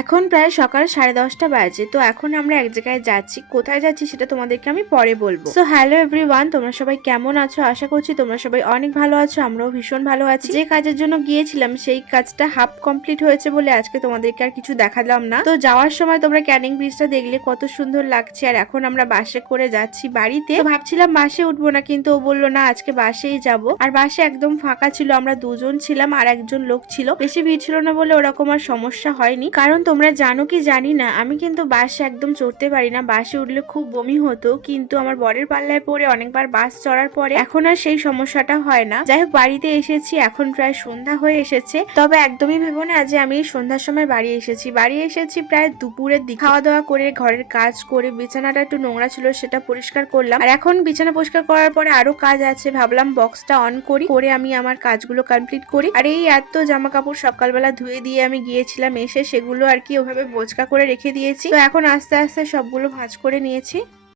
এখন প্রায় সকাল 10:30 বাজে। তো এখন আমরা এক জায়গায় যাচ্ছি, কোথায় যাচ্ছি সেটা তোমাদেরকে আমি পরে বলবো। সো হ্যালো এভরিওয়ান, তোমরা সবাই কেমন আছো? আশা করছি তোমরা সবাই অনেক ভালো আছো, আমরাও ভীষণ ভালো আছি। যে কাজের জন্য গিয়েছিলাম সেই কাজটা হাফ কমপ্লিট হয়েছে বলে আজকে তোমাদেরকে আর কিছু দেখালাম না। তো যাওয়ার সময় তোমরা ক্যানিং ব্রিজটা দেখলে কত সুন্দর লাগছে। আর এখন আমরা বাসে করে যাচ্ছি বাড়িতে। তো ভাবছিলাম বাসে উঠবো না, কিন্তু ও বললো না আজকে বাসেই যাব। আর বাসে একদম ফাঁকা ছিল, আমরা দুজন ছিলাম আর একজন লোক ছিল, বেশি ভিড় ছিল না বলে ওরকম আর সমস্যা হয়নি। কারণ তোমরা জানো কি জানি না, আমি কিন্তু বাসে একদম চড়তে পারি না, বাসে উঠলে খুব বমি হতো। কিন্তু আমার বরের পাল্লায় পড়ে অনেকবার বাস চড়ার পরে এখন আর সেই সমস্যাটা হয় না। যাই হোক, বাড়িতে এসেছি, এখন প্রায় সন্ধ্যা হয়ে এসেছে। তবে একদমই ভেবো না যে আমি সন্ধ্যার সময় বাড়ি এসেছি প্রায় দুপুরের দিকে। খাওয়া দাওয়া করে ঘরের কাজ করে বিছানাটা একটু নোংরা ছিল সেটা পরিষ্কার করলাম। আর এখন বিছানা পরিষ্কার করার পরে আরো কাজ আছে, ভাবলাম বক্সটা অন করি, করে আমি আমার কাজগুলো কমপ্লিট করি। আর এই এত জামা কাপড় সকালবেলা ধুয়ে দিয়ে আমি গিয়েছিলাম, এসে সেগুলো আর কি ওভাবে বোচকা করে রেখে দিয়েছি। তো এখন আস্তে আস্তে সবগুলো ভাঁজ করে নিয়েছি।